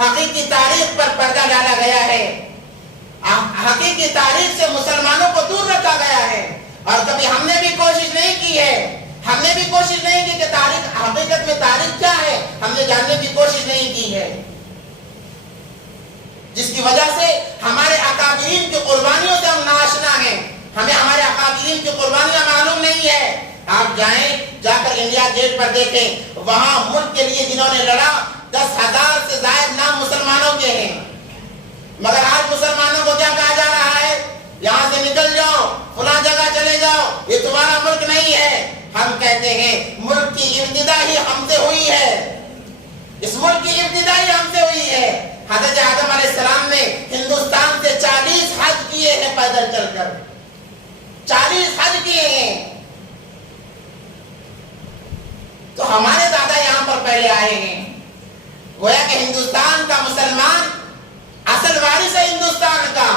حقیقی تاریخ پر پردہ ڈالا گیا ہے، حقیقی تاریخ سے مسلمانوں کو دور رکھا گیا ہے، اور کبھی ہم نے بھی کوشش نہیں کی ہے، ہم نے بھی کوشش نہیں کی کہ تاریخ حقیقت میں تاریخ کیا ہے، ہم نے جاننے کی کوشش نہیں کی ہے، جس کی وجہ سے ہمارے اکابرین کی قربانیوں سے ہم ناشنا ہیں، ہمیں ہمارے اکابرین کی قربانیاں معلوم نہیں ہے۔ آپ جائیں، جا کر انڈیا گیٹ پر دیکھیں، وہاں ملک کے لیے جنہوں نے لڑا 10,000 سے زائد نام مسلمانوں کے ہیں، مگر آج مسلمانوں کو کیا کہا جا رہا ہے؟ یہاں سے نکل جاؤ، فلاں جگہ چلے جاؤ، یہ تمہارا ملک نہیں ہے۔ ہم کہتے ہیں ملک کی ابتدا ہی ہم سے ہوئی ہے، اس ملک کی ابتدا ہی ہم سے ہوئی ہے۔ حضرت آدم علیہ السلام نے ہندوستان سے 40 حج کیے ہیں، پیدل چل کر 40 حج کیے ہیں، تو ہمارے دادا یہاں پر پہلے آئے ہیں، گویا کہ ہندوستان کا مسلمان اصل وارث ہے ہندوستان کا،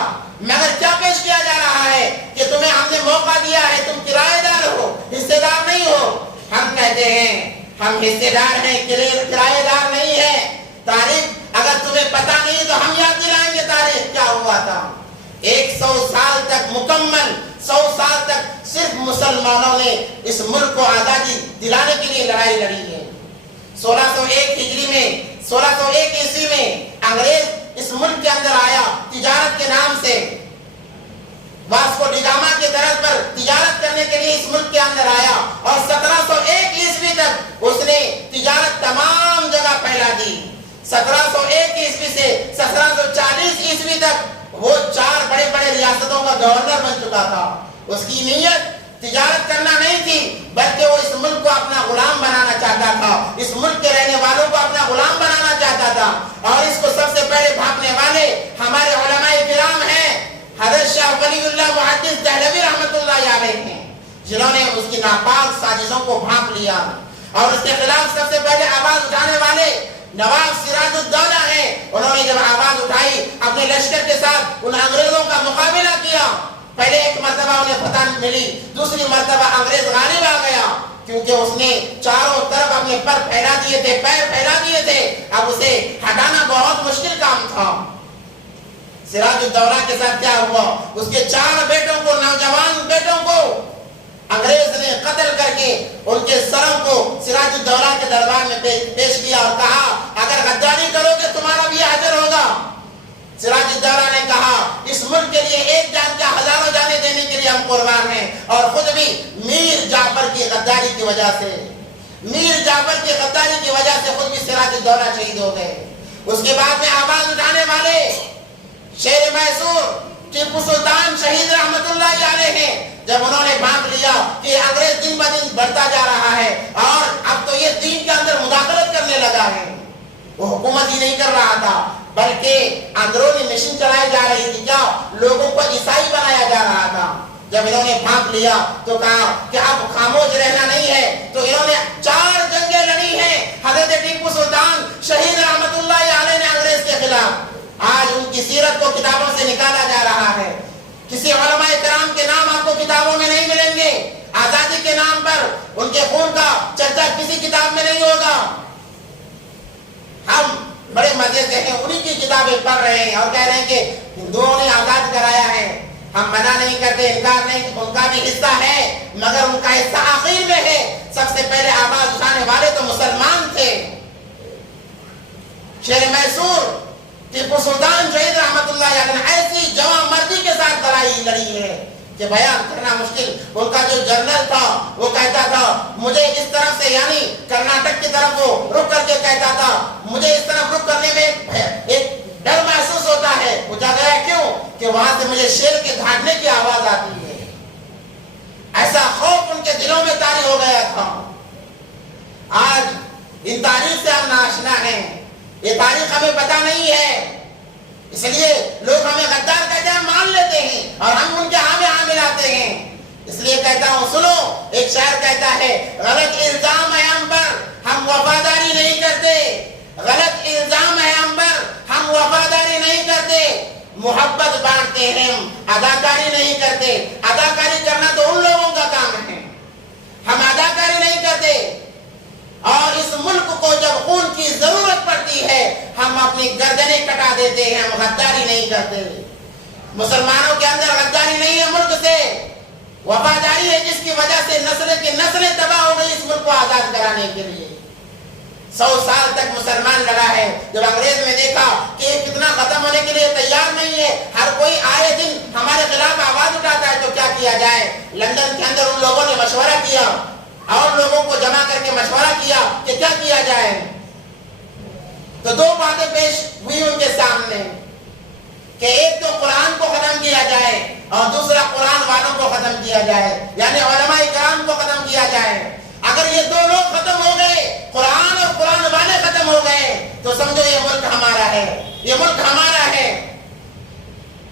مگر کیا پیش کیا جا رہا ہے کہ تمہیں ہم نے موقع دیا ہے، تم کرایہ دار ہو، حصے دار نہیں ہو۔ ہم کہتے ہیں ہم حصے دار ہیں، کرایہ دار نہیں ہے۔ تاریخ اگر تمہیں پتا نہیں تو ہم یاد دلائیں گے تاریخ کیا ہوا تھا۔ 100 سال تک مکمل 100 سال تک صرف مسلمانوں نے اس ملک کو آزادی دلانے کے لیے لڑائی لڑی ہے۔ 1601 ہجری میں 1601 عیسوی میں انگریز اس ملک کے اندر آیا، تجارت کے نام سے واسکو ڈی گاما کے طرز پر تجارت کرنے کے لیے اس ملک کے اندر آیا، اور 1701 عیسوی تک اس نے تجارت تمام جگہ پھیلا دی۔ 1701 عیسوی سے 1740 عیسوی تک وہ 4 بڑے بڑے ریاستوں کا گورنر بن چکا تھا۔ اس کی نیت تجارت کرنا نہیں تھی، بلکہ وہ اس ملک کو اپنا غلام بنانا چاہتا تھا، اس ملک کے رہنے والوں کو اپنا غلام بنانا چاہتا تھا۔ اور اس کو سب سے پہلے بھاپنے والے ہمارے علماء کرام ہیں، حضرت شاہ ولی اللہ محدث دہلوی رحمۃ اللہ علیہ ہیں، جنہوں نے اس کی ناپاک سازشوں کو بھانپ لیا، اور اس کے خلاف سب سے پہلے آواز اٹھانے والے نواب سراج الدولہ ہیں۔ انہوں نے جب آواز اٹھائی، اپنے لشکر کے ساتھ ان انگریزوں کا مقابلہ کیا، پہلے ایک مرتبہ انہیں فتح ملی، دوسری مرتبہ انگریز غالب آ گیا، کیونکہ اس نے چاروں طرف اپنے پر پھیلا دیے تھے، پیر پھیلا دیے تھے، اب اسے ہٹانا بہت مشکل کام تھا۔ سراج الدولہ کے ساتھ کیا ہوا؟ اس کے 4 بیٹوں کو، نوجوان بیٹوں کو انگریز نے قتل کر کے ان کے سروں کو سراج الدولہ کے دربار میں پیش کیا اور کہا اگر غداری کرو گے تمہارا بھی اجر ہوگا۔ سراج الدولہ نے کہا اس ملک کے لیے 1 جان کیا ہزاروں جانیں دینے کے لیے ہم قربان ہیں، اور خود بھی میر جعفر کی غداری کی وجہ سے، میر جعفر کی غداری کی وجہ سے خود بھی سراج الدولہ شہید ہو گئے۔ اس کے بعد میں آواز اٹھانے والے شیر میسور ٹیپو سلطان شہید رحمت اللہ علیہ ہیں، جب انہوں نے بھانپ لیا کہ انگریز دن بدن بڑھتا جا رہا ہے اور اب تو یہ دین کے اندر مداخلت کرنے لگا ہے، وہ حکومت ہی نہیں کر رہا تھا بلکہ اندرونی مشین چلائی جا رہی تھی، کیا لوگوں کو عیسائی بنایا جا رہا تھا۔ جب انہوں نے بھانپ لیا تو کہا کہ اب خاموش رہنا نہیں ہے، تو انہوں نے 4 جنگیں لڑی ہیں حضرت ٹیپو سلطان شہید رحمت اللہ علیہ نے انگریز کے خلاف۔ آج ان کی سیرت کو کتابوں سے نکالا جا رہا ہے، کسی علماء کرام کے نام آپ کو کتابوں میں نہیں ملیں گے، آزادی کے نام پر ان کے خون کا چرچا کسی کتاب میں نہیں ہوگا۔ ہم بڑے مزے سے ہیں، انہی کی کتابیں پڑھ رہے ہیں اور کہہ رہے ہیں کہ ہندوؤں نے آزاد کرایا ہے، ہم منع نہیں کرتے، انکار نہیں، ان کا بھی حصہ ہے، مگر ان کا حصہ آخر میں ہے۔ سب سے پہلے آواز اٹھانے والے تو مسلمان تھے۔ شیر میسور ٹیپو سلطان شہید رحمت اللہ علیہ نے ایسی جواں مردی کے ساتھ لڑائی لڑی ہے کہ بیان کرنا مشکل. ان کا جو جنرل تھا وہ کہتا تھا مجھے اس طرف سے یعنی کرناٹک کی طرف وہ رک کر کے کہتا تھا مجھے اس طرف رک کرنے میں ایک ڈر محسوس ہوتا ہے. پوچھا گیا کیوں؟ کہ وہاں سے مجھے شیر کے دھاڑنے کی آواز آتی ہے. ایسا خوف ان کے دلوں میں طاری ہو گیا تھا. آج ان تاریخ سے ہم ناشنا ہیں. یہ تاریخ ہمیں پتہ نہیں ہے اس لیے لوگ ہمیں غدار کہتے ہیں مان لیتے ہیں اور ہم ان کے ہاں ملاتے ہیں. اس لیے کہتا ہوں سنو ایک شاعر کہتا ہے غلط الزام ہے ہم پر ہم وفاداری نہیں کرتے. غلط الزام ہے ہم پر ہم وفاداری نہیں کرتے. محبت بانٹتے ہیں ہم اداکاری نہیں کرتے. اداکاری کرنا تو ان لوگوں کا کام ہے. ہم اداکاری نہیں کرتے. اور اس ملک کو جب خون کی ضرورت پڑتی ہے ہم اپنی گردنیں کٹا دیتے ہیں. ہم غداری نہیں کرتے. مسلمانوں کے اندر غداری نہیں ہے ملک سے. وفاداری ہے جس کی وجہ سے نسل کی نسلیں تباہ ہو گئی اس ملک کو آزاد کرانے کے لیے. 100 سال تک مسلمان لڑا ہے. جب انگریز نے دیکھا کہ یہ فتنہ ختم ہونے کے لیے تیار نہیں ہے ہر کوئی آئے دن ہمارے خلاف آواز اٹھاتا ہے تو کیا کیا جائے. لندن کے اندر ان لوگوں نے مشورہ کیا اور لوگوں کو جمع کر کے مشورہ کیا کہ کیا کیا جائے. تو 2 باتیں پیش ہوئی ان کے سامنے کہ ایک تو قرآن کو ختم کیا جائے اور دوسرا قرآن والوں کو ختم کیا جائے یعنی علماء کرام کو ختم کیا جائے. اگر یہ 2 لوگ ختم ہو گئے قرآن اور قرآن والے ختم ہو گئے تو سمجھو یہ ملک ہمارا ہے. یہ ملک ہمارا ہے.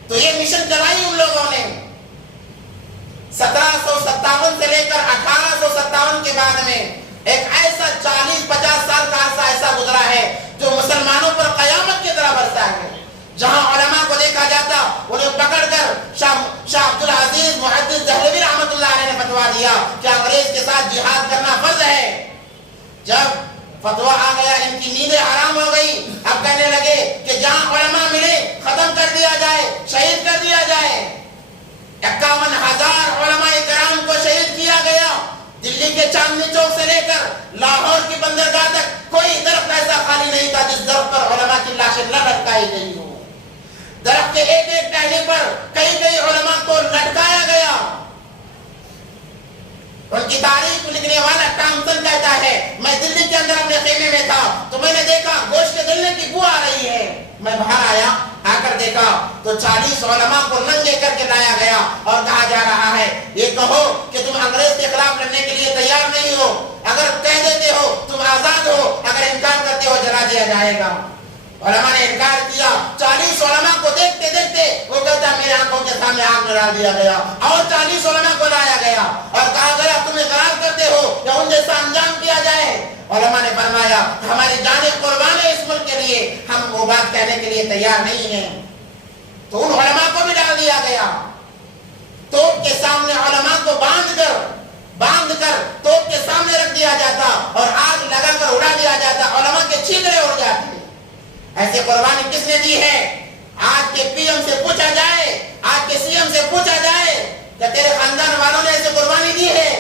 تو یہ مشن چلائی ان لوگوں نے. 1757 سے لے کر 1857 کے بعد میں ایک ایسا 40-50 سال کا عرصہ ایسا گزرا ہے جو مسلمانوں پر قیامت کی طرح برسا ہے. جہاں علماء کو دیکھا جاتا انہیں پکڑ کر شاہ عبد العزیز محدث دہلوی رحمۃ اللہ علیہ نے فتوا دیا کہ انگریز کے ساتھ جہاد کرنا فرض ہے. جب فتوا آ گیا ان کی نیندیں حرام ہو گئی. اب کہنے لگے کہ جہاں علماء ملے ختم کر دیا جائے شہید کر دیا جائے. 51,000 علماء کرام کو شہید کیا گیا. دلی کے چاندنی چوک سے لے کر لاہور کی بندرگاہ تک کوئی درخت ایسا خالی نہیں تھا جس درخت پر علماء کی لاشیں نہ لٹکائی گئی ہوں. درخت کے ایک ایک ٹہنی پر کئی علماء کو لٹکایا گیا. ان کی تاریخ لکھنے والا ٹامسن کہتا ہے میں دلی کے اندر اپنے خیمے میں تھا تو میں نے دیکھا گوشت کے گلنے کی بو آ رہی ہے. میں باہر آیا آ کر دیکھا تو 40 علماء کو ننگے کر کے لایا گیا اور کہا جا رہا ہے یہ کہو کہ تم انگریز کے خلاف لڑنے کے لیے تیار نہیں ہو. اگر کہہ دیتے ہو تم آزاد ہو اگر انکار کرتے ہو جلا دیا جائے گا. علماء نے انکار کیا. 40 علماء کو دیکھتے دیکھتے وہ کہتا میرے آنکھوں کے سامنے آگ لگا دیا گیا اور 40 علماء کو لایا گیا اور کہا گیا تم اقرار کرتے ہو یا ان جیسا انجام کیا جائے. علماء نے فرمایا ہماری جانیں قربان ہے اس ملک کے لیے ہم وہ بات کہنے کے لیے تیار نہیں ہیں. تو ان علماء کو بھی ڈال دیا گیا. توپ کے سامنے علماء کو باندھ کر توپ کے سامنے رکھ دیا جاتا اور آگ لگا کر اڑا دیا جاتا. علماء کے چھیدرے اڑ جاتے. ایسے قربانی کس نے دی ہے؟ آج کے پی ایم سے پوچھا جائے آج کے سی ایم سے پوچھا جائے کہ تیرے خاندان والوں نے ایسے قربانی دی ہے؟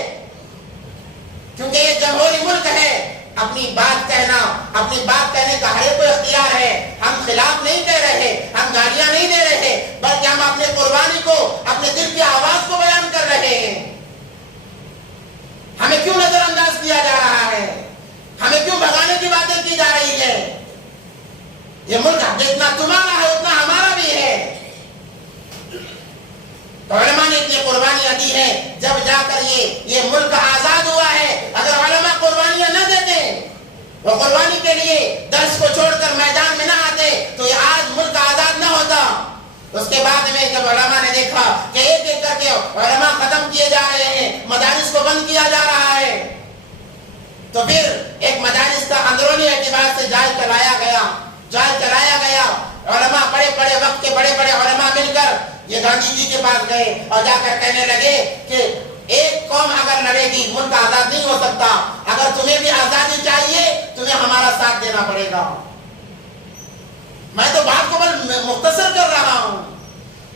کیونکہ یہ جمہوری ملک ہے. اپنی بات کہنے کا ہر ایک کو اختیار ہے. ہم خلاف نہیں کہہ رہے ہم گالیاں نہیں دے رہے بلکہ ہم اپنے قربانی کو اپنے دل کی آواز کو بیان کر رہے ہیں. ہمیں کیوں نظر انداز کیا جا رہا ہے؟ ہمیں کیوں بھگانے کی باتیں کی جا رہی ہے؟ یہ ملک جتنا تمہارا ہے اتنا ہمارا بھی ہے. تو علماء نے اتنی قربانیاں دی ہیں جب جا کر یہ ملک آزاد ہوا ہے. اگر علماء قربانیاں نہ دیتے وہ قربانی کے لیے درس کو چھوڑ کر میدان میں نہ آتے تو یہ آج ملک آزاد نہ ہوتا. اس کے بعد میں جب علماء نے دیکھا کہ ایک ایک کر کے علماء ختم کیے جا رہے ہیں مدارس کو بند کیا جا رہا ہے تو پھر ایک مدارس کا اندرونی اعتبار سے جال چلایا گیا. علماء بڑے وقت کے بڑے علماء مل کر یہ گاندھی جی کے پاس گئے اور جا کر کہنے لگے کہ ایک قوم اگر لڑے گی ملک آزاد نہیں ہو سکتا. اگر تمہیں بھی آزادی چاہیے تمہیں ہمارا ساتھ دینا پڑے گا. میں تو بات کو بل مختصر کر رہا ہوں.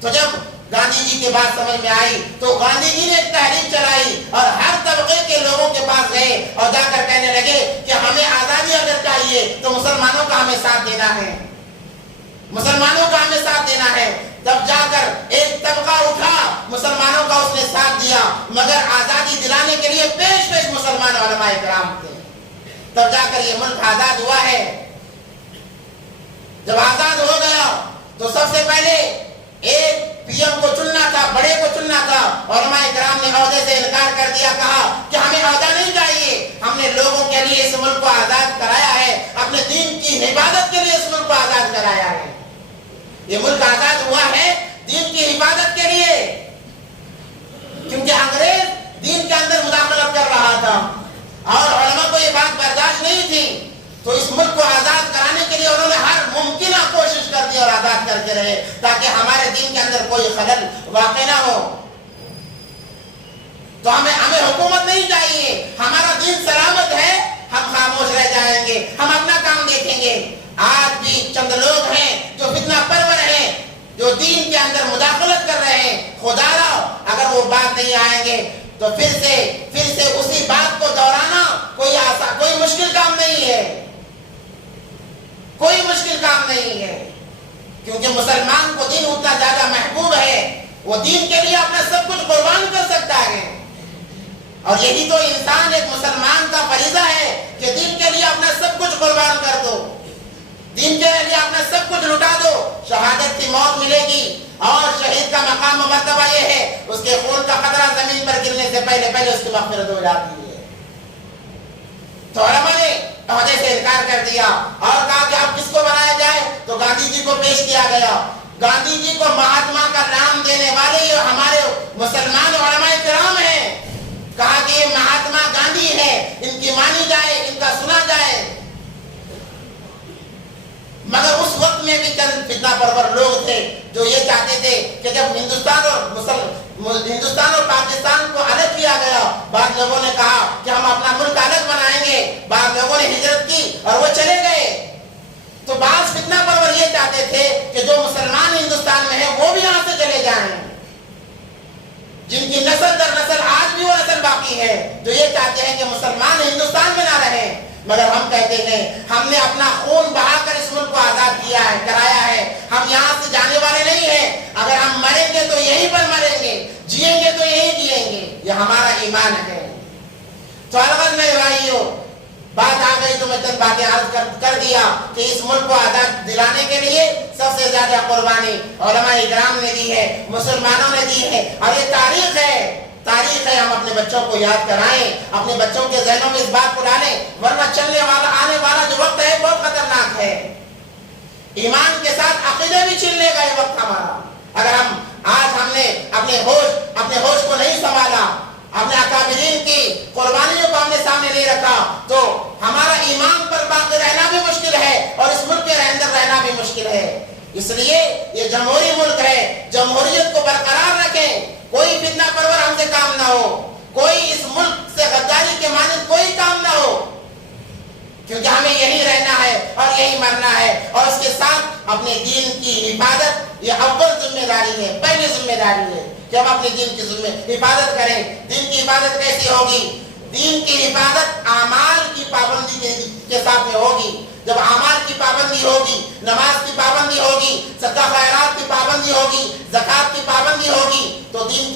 تو جب گاندھی جی کی بات سمجھ میں آئی تو گاندھی جی نے ایک تحریک چلائی اور ہر طبقے کے لوگوں کے پاس گئے اور جا کر کہنے لگے کہ ہمیں آزادی اگر چاہیے تو مسلمانوں کا ہمیں ساتھ دینا ہے. تب جا کر ایک طبقہ اٹھا، مسلمانوں کا اس نے ساتھ دیا، مگر آزادی دلانے کے لیے پیش مسلمان علماء کرام تھے، تب جا کر یہ ملک آزاد ہوا ہے۔ جب آزاد ہو گیا تو سب سے پہلے ایک پی ایم کو چننا تھا، بڑے کو چننا تھا، علماء کرام نے عہدے سے انکار کر دیا، کہا کہ ہمیں عہدہ نہیں چاہیے، ہم نے لوگوں کے لیے اس ملک کو آزاد کرایا ہے، اپنے دین کی حفاظت کے لیے اس ملک کو آزاد کرایا ہے۔ یہ ملک آزاد ہوا ہے دین کی حفاظت کے لیے، کیونکہ انگریز دین کے اندر مداخلت کر رہا تھا اور علماء کو یہ بات برداشت نہیں تھی، تو اس ملک کو آزاد کرانے کے لیے انہوں نے ہر ممکنہ کوشش کر دی اور آزاد کرتے رہے تاکہ ہمارے دین کے اندر کوئی خلل واقع نہ ہو۔ تو ہمیں حکومت نہیں چاہیے، ہمارا دین سلامت ہے، ہم خاموش رہ جائیں گے، ہم اپنا کام دیکھیں گے۔ آج بھی چند لوگ ہیں جو فتنہ پرور ہیں، جو دین کے اندر مداخلت کر رہے ہیں، خدا را اگر وہ بات نہیں آئیں گے تو پھر سے اسی بات کو دہرانا کوئی مشکل کام نہیں ہے، کوئی مشکل کام نہیں ہے، کیونکہ مسلمان کو دین اتنا زیادہ محبوب ہے، وہ دین کے لیے اپنا سب کچھ قربان کر سکتا ہے، اور یہی تو انسان ایک مسلمان کا فریضہ ہے کہ دین کے لیے اپنا سب کچھ قربان کر دو، دین کے لیے اپنا سب کچھ لٹا دو، شہادت کی موت ملے گی، اور شہید کا مقام و مرتبہ یہ ہے اس کے خون کا قطرہ زمین پر گرنے سے پہلے اس کی مغفرت ہو جاتی ہے۔ تو علماء نے عہدے سے انکار کر دیا اور کہا کہ اب کس کو بنایا جائے، تو گاندھی جی کو پیش کیا گیا۔ گاندھی جی کو مہاتما کا نام دینے والے یہ ہمارے مسلمان علماء کرام ہیں، کہا کہ یہ مہاتما گاندھی ہے، ان کی مانی جائے، ان کا سنا جائے۔ مگر اس وقت میں بھی چند فتنہ پرور لوگ تھے جو یہ چاہتے تھے کہ جب ہندوستان اور پاکستان کو الگ کیا گیا، بعض لوگوں نے کہا کہ ہم اپنا ملک الگ بنائیں گے، بعض لوگوں نے ہجرت کی اور وہ چلے گئے۔ تو بعض فتنہ پرور یہ چاہتے تھے کہ جو مسلمان ہندوستان میں ہیں وہ بھی یہاں سے چلے جائیں، جن کی نسل در نسل آج بھی وہ نسل باقی ہے جو یہ چاہتے ہیں کہ مسلمان ہندوستان میں نہ رہیں۔ مگر ہم کہتے ہیں ہم نے اپنا خون بہا کر اس ملک کو آزاد کرایا ہے، ہم یہاں سے جانے والے نہیں ہیں، اگر ہم مریں گے تو یہیں پر مریں گے، جئیں گے تو یہیں جئیں گے، یہ ہمارا ایمان ہے۔ تو البتہ میرے بھائیوں، بات آ گئی تو میں چند باتیں عرض کر دیا کہ اس ملک کو آزاد دلانے کے لیے سب سے زیادہ قربانی علماء اکرام نے دی ہے، مسلمانوں نے دی ہے، اور یہ تاریخ ہے، ہم اپنے بچوں کو یاد کرائیں، اپنے بچوں کے ذہنوں میں اس بات کو ڈالیں، ورنہ آنے والا جو وقت ہے بہت خطرناک ہے، ایمان کے ساتھ عقیدے بھی چھین لے گا یہ وقت ہمارا۔ اگر ہم نے اپنے ہوش کو نہیں سنبھالا، اپنے اکابرین کی قربانیوں کو ہم نے سامنے نہیں رکھا، تو ہمارا ایمان پر باقی رہنا بھی مشکل ہے اور اس ملک کے اندر رہنا بھی مشکل ہے۔ اس لیے یہ جمہوری ملک ہے، جمہوریت کو برقرار رکھیں، کوئی فتنہ پرور ہم سے کام نہ ہو، کوئی اس ملک سے غداری کے مانند کوئی کام نہ ہو، کیونکہ ہمیں یہی رہنا ہے اور یہی مرنا ہے، اور اس کے ساتھ اپنے دین کی حفاظت یہ اول ذمہ داری ہے، پہلی ذمہ داری ہے کہ ہم اپنے دین کی حفاظت کریں۔ دین کی حفاظت کیسی ہوگی؟ دین کی حفاظت اعمال کی پابندی کے ساتھ میں ہوگی۔ جب اعمال کی پابندی ہوگی، نماز کی پابندی ہوگی، صدقہ خیرات کی پابندی ہوگی، زکوٰۃ کی پابندی ہوگی، تو دین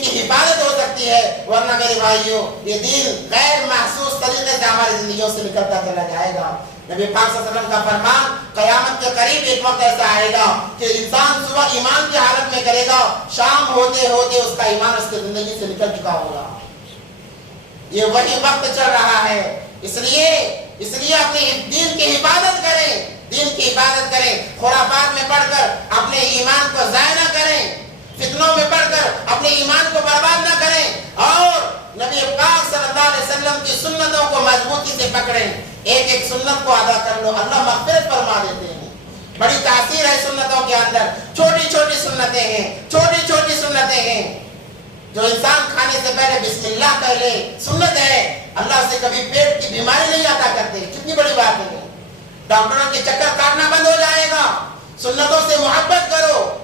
کی حفاظت ہو سکتی ہے، ورنہ میرے بھائیوں یہ دین غیر محسوس طریقے سے ہماری زندگیوں سے نکلتا چلا جائے گا۔ نبی پاک صلی اللہ علیہ وسلم کا فرمان، قیامت کے قریب ایک وقت ایسا آئے گا کہ انسان صبح ایمان کی حالت میں کرے گا، شام ہوتے ہوتے اس کا ایمان اس کی زندگی سے نکل چکا ہوگا۔ یہ وہی وقت چل رہا ہے، اس لیے اپنے دین کی حفاظت کریں، خرافات میں پڑھ کر اپنے ایمان کو ضائع نہ کریں، فتنوں میں پڑھ کر اپنے ایمان کو برباد نہ کریں، اور نبی پاک صلی اللہ علیہ وسلم کی سنتوں کو مضبوطی سے پکڑیں، ایک سنت کو ادا کر لو، اللہ مغفرت فرما دیتے ہیں۔ بڑی تاثیر ہے سنتوں کے اندر، چھوٹی چھوٹی سنتیں ہیں، جو انسان کھانے سے پہلے بسم اللہ کہہ لے، سنت ہے، اللہ سے کبھی پیٹ کی بیماری نہیں عطا کرتے، کتنی بڑی بات ہے۔ ڈاکٹروں کے چکر کاٹنا بند ہو جائے گا، سنتوں سے محبت کرو،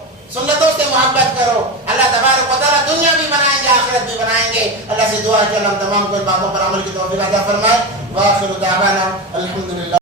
اللہ تبارک و تعالیٰ دنیا بھی بنائیں گے، آخرت بھی بنائیں گے۔ اللہ سے دعا ہے کہ اللہ تمام کو ان باتوں پر عمل کی توفیق عطا فرمائے۔ وآخر دعوانا الحمدللہ۔